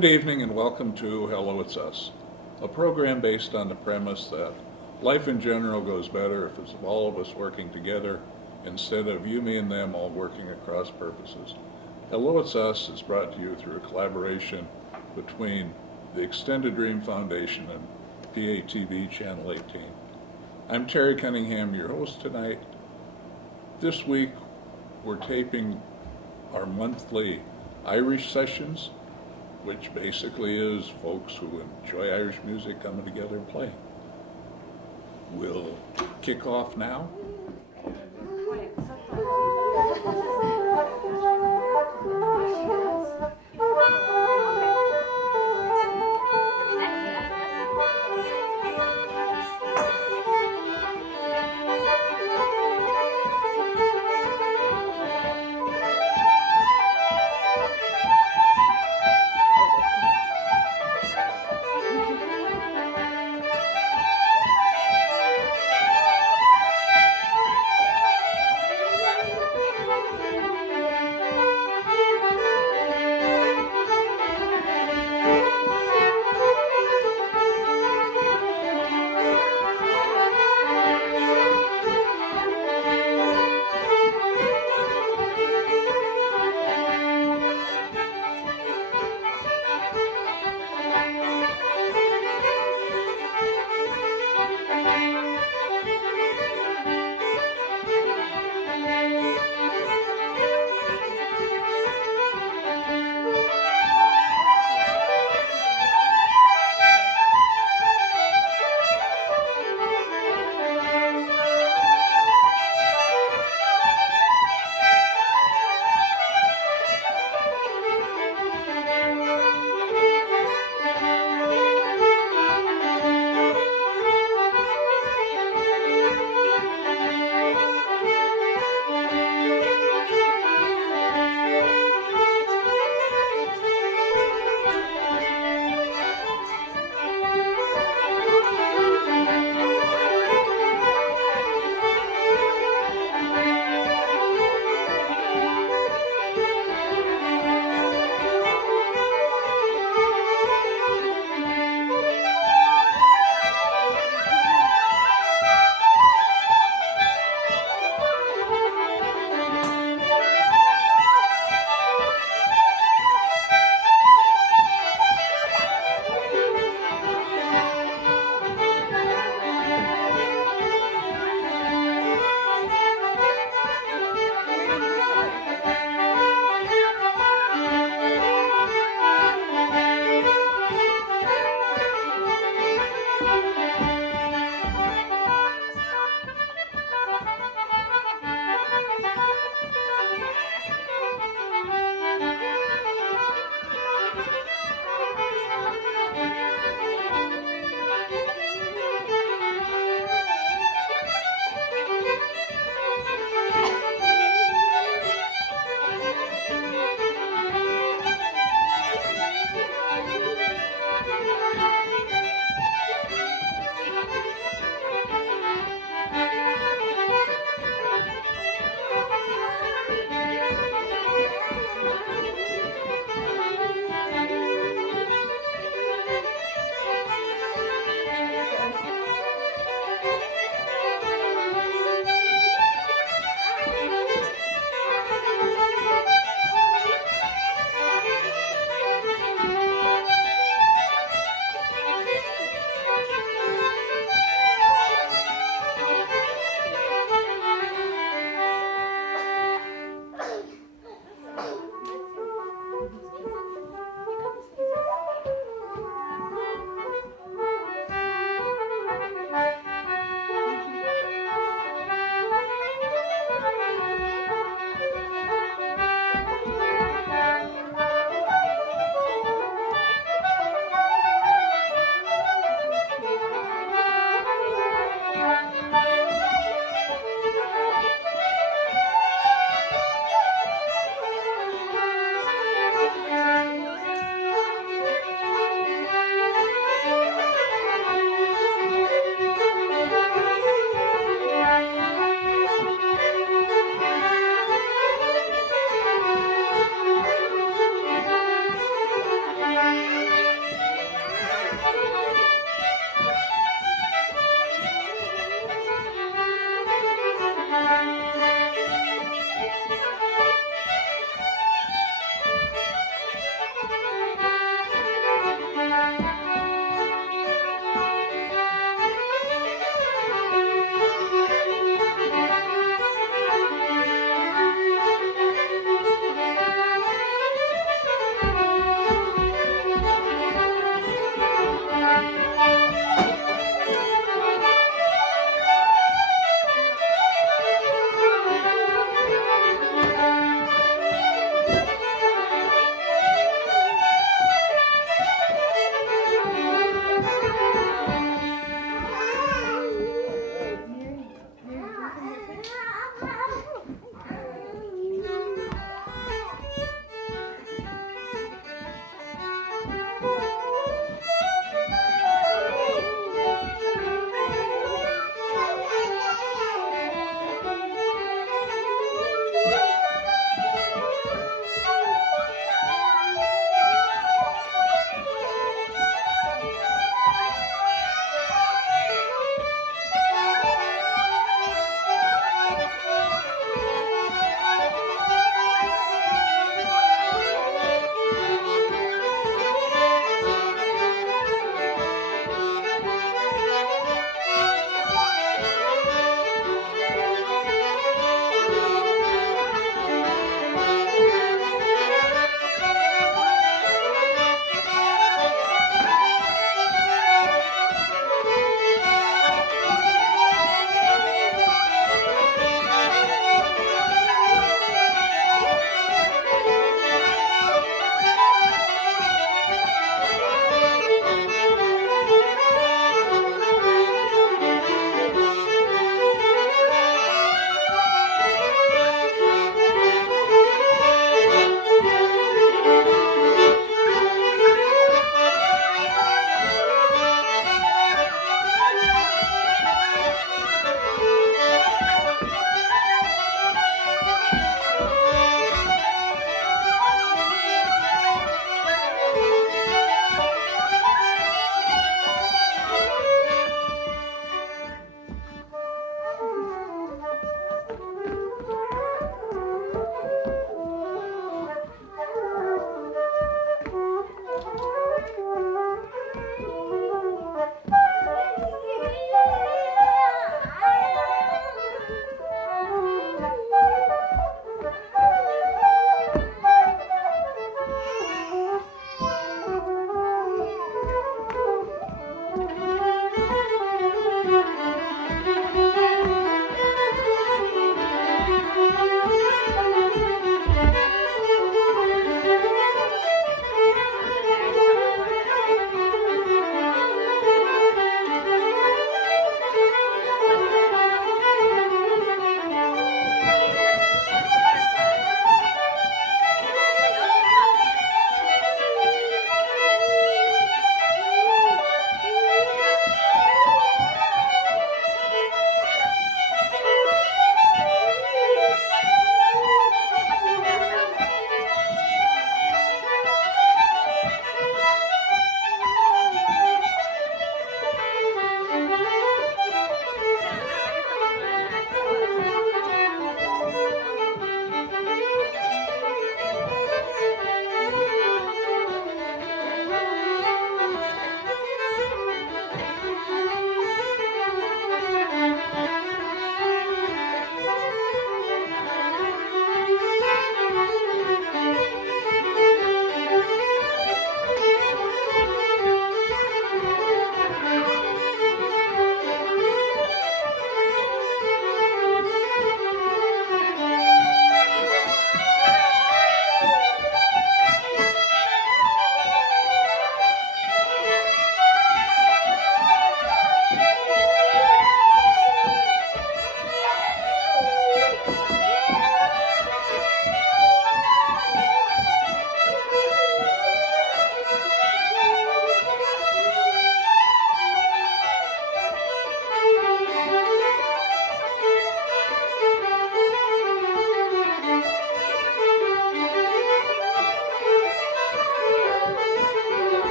Good evening and welcome to Hello It's Us, a program based on the premise that life in general goes better if it's all of us working together instead of you, me, and them all working at cross purposes. Hello It's Us is brought to you through a collaboration between the Extended Dream Foundation and PATV Channel 18. I'm Terry Cunningham, your host tonight. This week we're taping our monthly Irish sessions, which basically is folks who enjoy Irish music coming together and playing. We'll kick off now.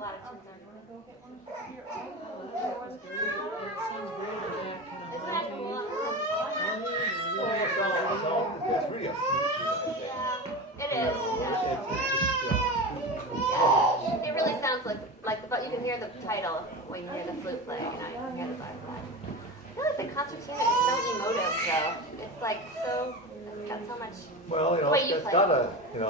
a lot of tunes are. Isn't that cool? It's really a flute tune, I think. Yeah, it is. Yeah. It's It really sounds like the, but you can hear the title when you hear the flute play, you can hear the butterfly. I feel like the concertina is so emotive, though. It's like so, it's got so much. well, The way you it's play. got a, it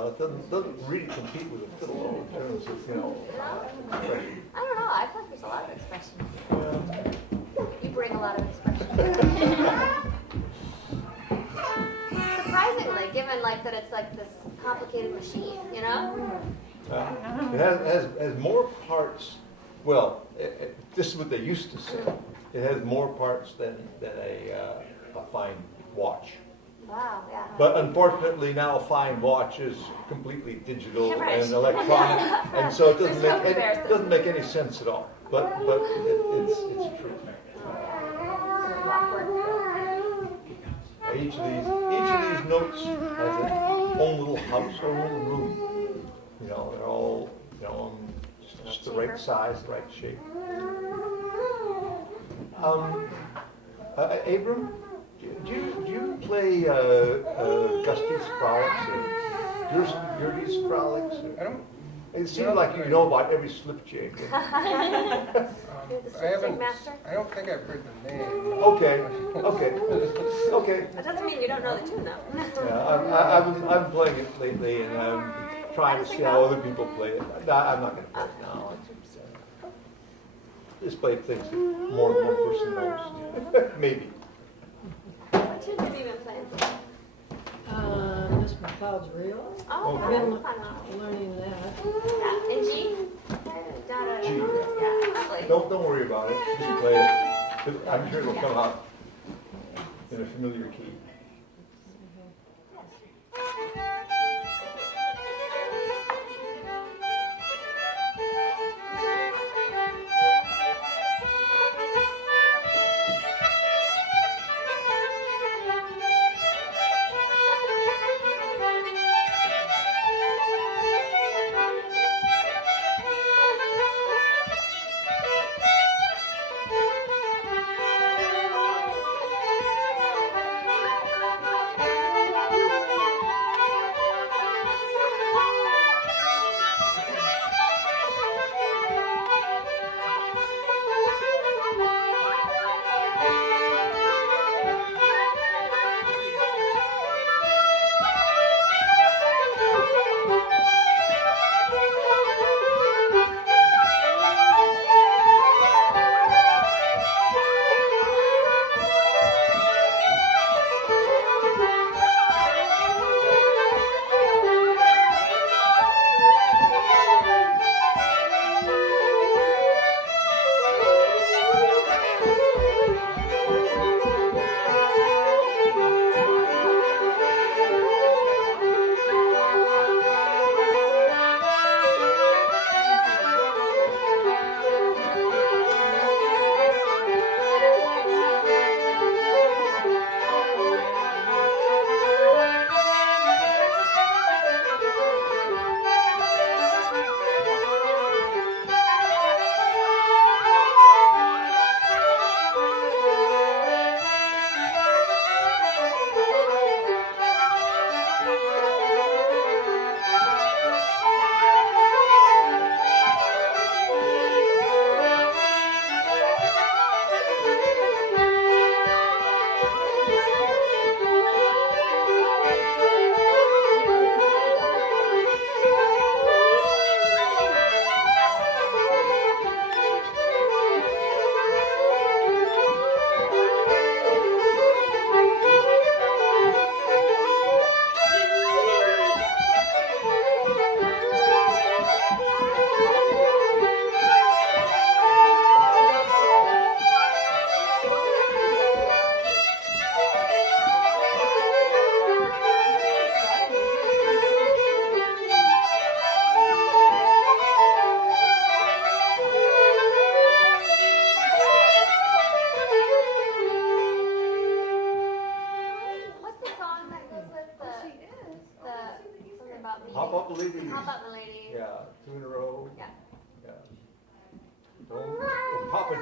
doesn't really compete with a fiddle in terms of, expression. I don't know. I feel like there's a lot of expression. Yeah. You bring a lot of expression. Surprisingly, given like that, it's like this complicated machine, you know? It has more parts. Well, this is what they used to say. It has more parts than a fine watch. Wow. Yeah. But unfortunately, now a fine watch is completely digital Right. and electronic, and so it There's no comparison. doesn't make any sense at all. But it's true. Each of these notes has its own little house, own little room. They're all just the right size, the right shape. Abram, do you play Gusty's Frolics or Gertie's Frolics? I don't. It seems like you know about every slipjig. You're the I haven't. master? I don't think I've heard the name. Okay. That doesn't mean you don't know the tune, though. Yeah, I've been playing it lately, and I'm trying to see how other people play it. No, I'm not going to play it now. Just play things that more than one person knows. Maybe. What tunes have you been playing? Miss McCloud's Reel. Oh, I've been fun. learning that. Yeah, in G? G. Yeah, lovely. Don't worry about it. Just play it. I'm sure it'll come out in a familiar key.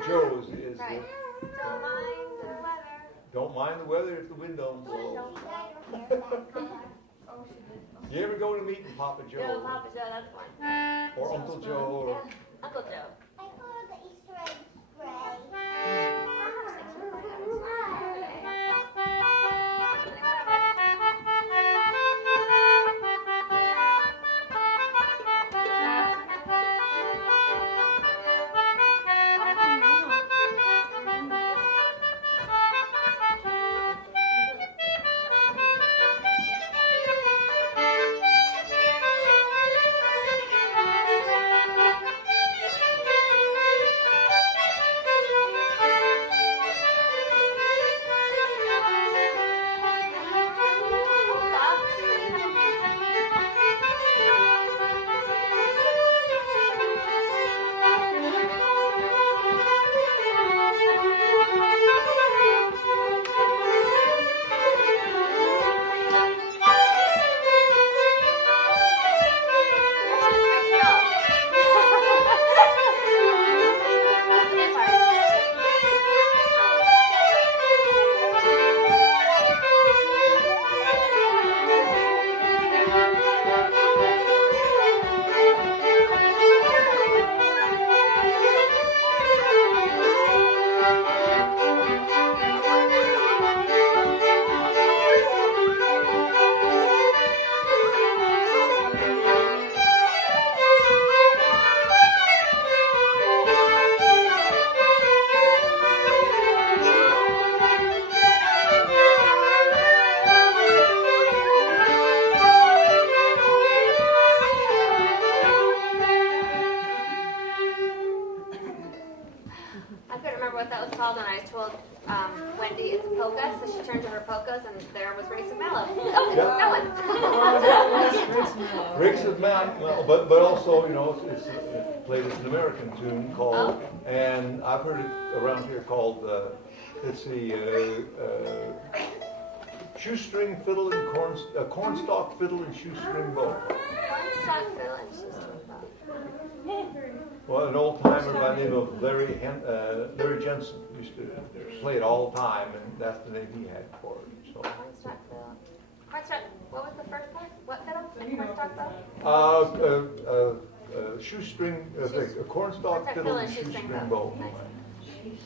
Joe is Right. Don't mind the weather. don't mind the weather if the wind don't blow. Oh, You ever go to meet Papa Joe? no, Papa Joe, that's one. Or Uncle Joe? Or, Yeah, Uncle Joe. I call the Easter egg spray. I couldn't remember what that was called, and I told Wendy it's a polka, so she turned to her polkas, and there was Racing Mellow. Oh, it's going. Rick's is but also, you know, it's played as an American tune called, and I've heard it around here called, let's see, shoestring fiddle and cornstalk fiddle and shoestring bow. Cornstalk fiddle and shoestring bow. Well, an old timer by the name of Larry Jensen used to play it all the time, and that's the name he had for it. So. Cornstalk fiddle. Cornstalk. What was the first part? What fiddle? Cornstalk bow. Shoestring, a cornstalk fiddle and shoestring bow. Nice.